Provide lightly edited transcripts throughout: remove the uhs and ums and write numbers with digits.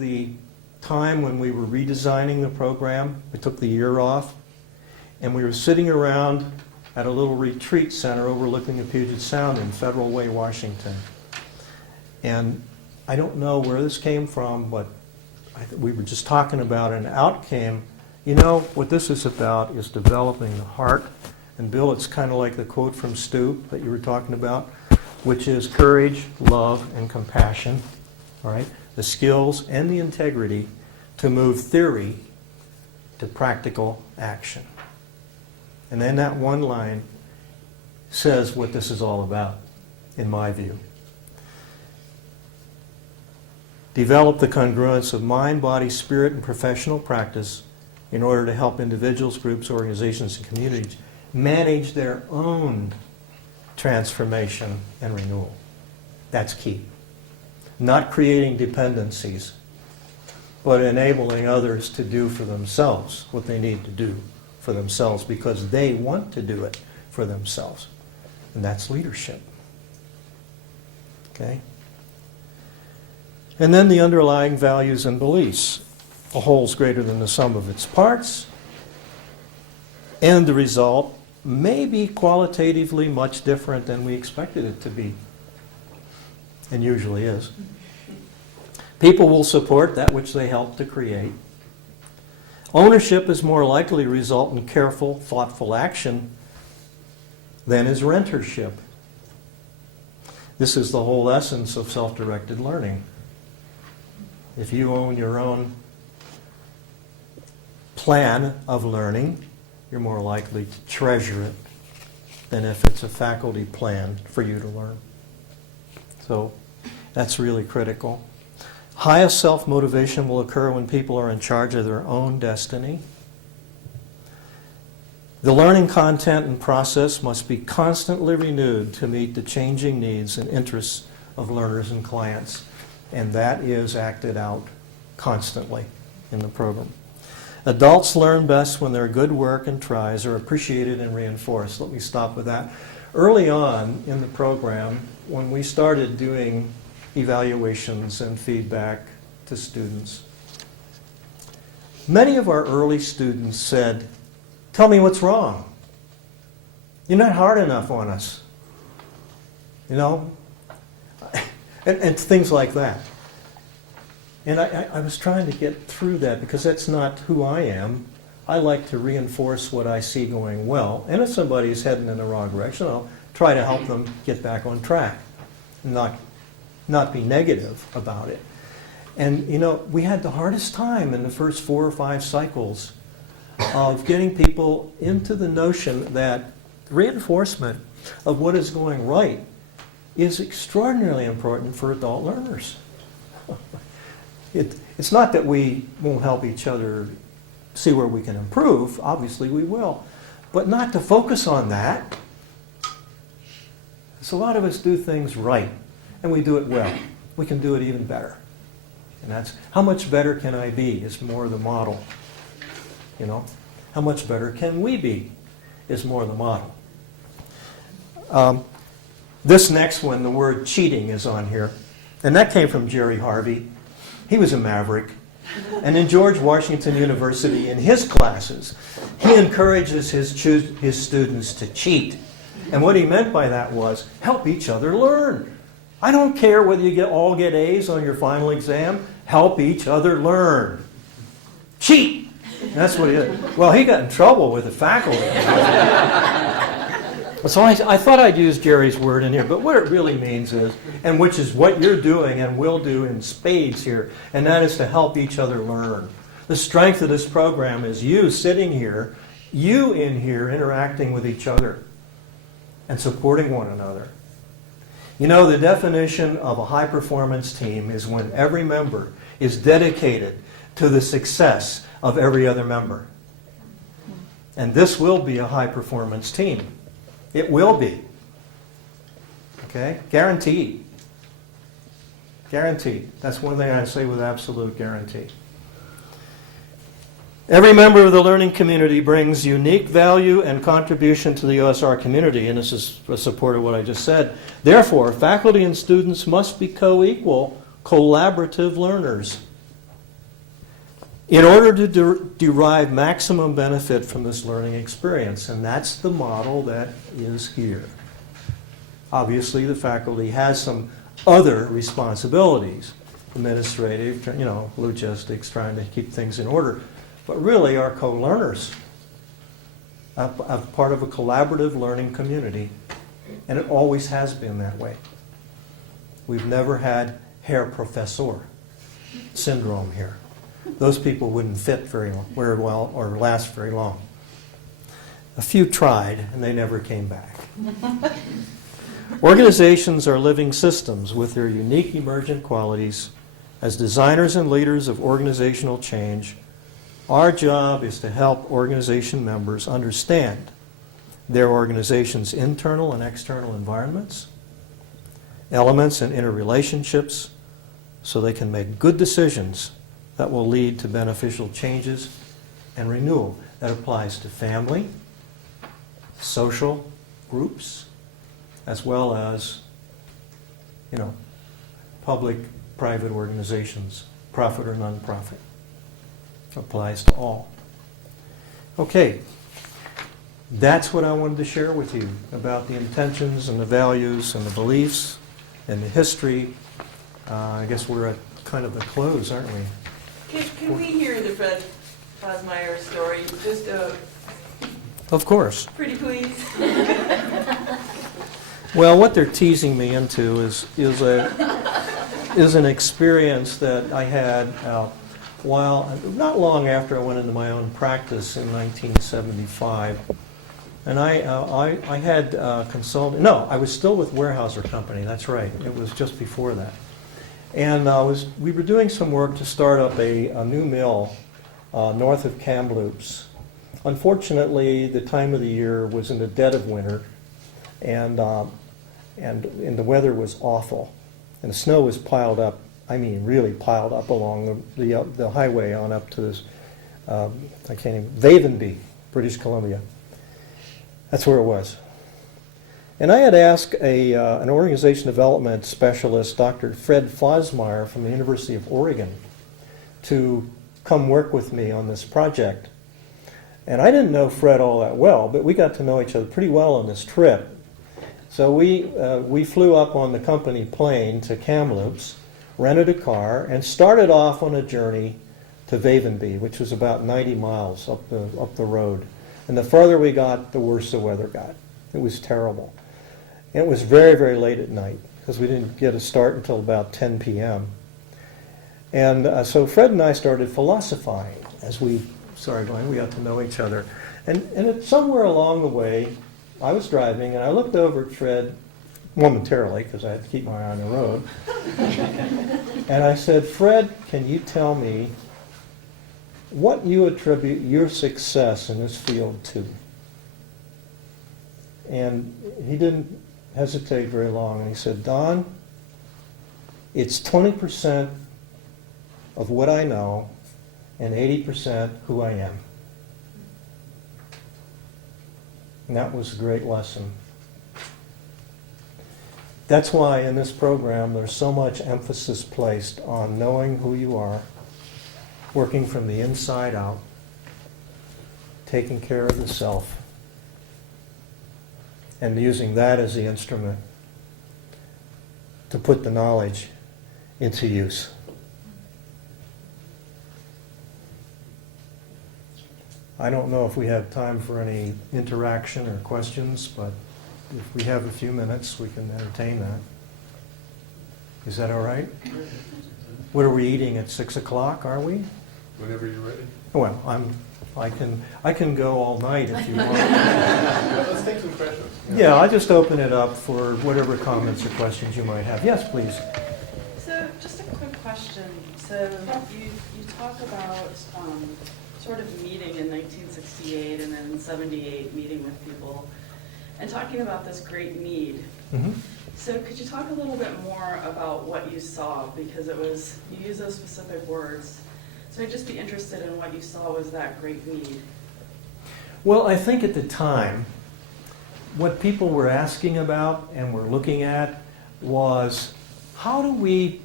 the time when we were redesigning the program. We took the year off, and we were sitting around at a little retreat center overlooking the Puget Sound in Federal Way, Washington. And I don't know where this came from, but we were just talking about it, and out came, you know, what this is about is developing the heart. And Bill, it's kind of like the quote from Stu that you were talking about, which is courage, love, and compassion, all right? The skills and the integrity to move theory to practical action. And then that one line says what this is all about, in my view. Develop the congruence of mind, body, spirit, and professional practice in order to help individuals, groups, organizations, and communities manage their own transformation and renewal. That's key. Not creating dependencies, but enabling others to do for themselves what they need to do for themselves because they want to do it for themselves. And that's leadership. Okay? And then the underlying values and beliefs. A whole is greater than the sum of its parts. And the result may be qualitatively much different than we expected it to be. And usually is. People will support that which they help to create. Ownership is more likely to result in careful, thoughtful action than is rentership. This is the whole essence of self-directed learning. If you own your own plan of learning, you're more likely to treasure it than if it's a faculty plan for you to learn. So that's really critical. Highest self-motivation will occur when people are in charge of their own destiny. The learning content and process must be constantly renewed to meet the changing needs and interests of learners and clients, and that is acted out constantly in the program. Adults learn best when their good work and tries are appreciated and reinforced. Let me stop with that. Early on in the program, when we started doing evaluations and feedback to students, many of our early students said, "Tell me what's wrong. You're not hard enough on us." You know? And things like that. And I was trying to get through that because that's not who I am. I like to reinforce what I see going well. And if somebody's heading in the wrong direction, I'll try to help them get back on track. Not be negative about it. And, you know, we had the hardest time in the first 4 or 5 cycles of getting people into the notion that reinforcement of what is going right is extraordinarily important for adult learners. It's not that we won't help each other see where we can improve. Obviously we will. But not to focus on that. So a lot of us do things right. And we do it well. We can do it even better. And that's, how much better can I be is more the model. You know? How much better can we be is more the model. This next one, the word cheating is on here. And that came from Jerry Harvey. He was a maverick. And in George Washington University, in his classes, he encourages his students to cheat. And what he meant by that was, help each other learn. I don't care whether you all get A's on your final exam. Help each other learn. Cheat! That's what he did. Well, he got in trouble with the faculty. So I thought I'd use Jerry's word in here, but what it really means is, and which is what you're doing and will do in spades here, and that is to help each other learn. The strength of this program is you sitting here, you in here interacting with each other and supporting one another. You know, the definition of a high-performance team is when every member is dedicated to the success of every other member. And this will be a high-performance team. It will be. Okay? Guaranteed. Guaranteed. That's one thing I say with absolute guarantee. Every member of the learning community brings unique value and contribution to the OSR community, and this is a support of what I just said. Therefore, faculty and students must be co-equal, collaborative learners. in order to derive maximum benefit from this learning experience. And that's the model that is here. Obviously, the faculty has some other responsibilities, administrative, logistics, trying to keep things in order. But really, our co-learners are part of a collaborative learning community, and it always has been that way. We've never had Herr Professor syndrome here. Those people wouldn't fit very well or last very long. A few tried, and they never came back. Organizations are living systems with their unique emergent qualities. As designers and leaders of organizational change, our job is to help organization members understand their organization's internal and external environments, elements and interrelationships, so they can make good decisions that will lead to beneficial changes and renewal. That applies to family, social groups, as well as, public-private organizations, profit or nonprofit. Applies to all. Okay, that's what I wanted to share with you about the intentions and the values and the beliefs and the history. I guess we're at kind of the close, aren't we? Can we hear the Fred Fosmeyer story? Just Of course. pretty please. Well, what they're teasing me into is an experience that I had not long after I went into my own practice in 1975. And I had consulted. No, I was still with Weyerhaeuser Company. That's right. It was just before that. And we were doing some work to start up a new mill north of Kamloops. Unfortunately, the time of the year was in the dead of winter, and the weather was awful, and the snow was piled up. I mean, really piled up along the highway on up to this. Vavenby, British Columbia. That's where it was. And I had asked an organization development specialist, Dr. Fred Fosmeyer from the University of Oregon, to come work with me on this project. And I didn't know Fred all that well, but we got to know each other pretty well on this trip. So we flew up on the company plane to Kamloops, rented a car, and started off on a journey to Vavenby, which was about 90 miles up the road. And the farther we got, the worse the weather got. It was terrible. And it was very, very late at night, because we didn't get a start until about 10 p.m. And so Fred and I started philosophizing as we started going. We got to know each other. And somewhere along the way, I was driving, and I looked over at Fred momentarily, because I had to keep my eye on the road. And I said, Fred, can you tell me what you attribute your success in this field to? And he didn't hesitate very long, and he said, Don, it's 20% of what I know and 80% who I am. And that was a great lesson. That's why in this program there's so much emphasis placed on knowing who you are, working from the inside out, taking care of the self, and using that as the instrument to put the knowledge into use. I don't know if we have time for any interaction or questions, but if we have a few minutes, we can entertain that. Is that all right? What are we eating at 6 o'clock, are we? Whenever you're ready. Well, I can go all night if you want. Let's take some questions. Yeah, I'll just open it up for whatever comments or questions you might have. Yes, please. So just a quick question. So you talk about sort of meeting in 1968 and then 78 meeting with people and talking about this great need. Mm-hmm. So could you talk a little bit more about what you saw? Because you use those specific words. So I'd just be interested in what you saw was that great need. Well, I think at the time, what people were asking about and were looking at was how do we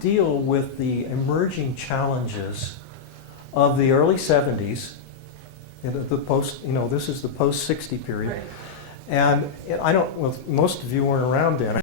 deal with the emerging challenges of the early 70s, the post, this is the post-60 period. Right. And I don't, well, most of you weren't around then.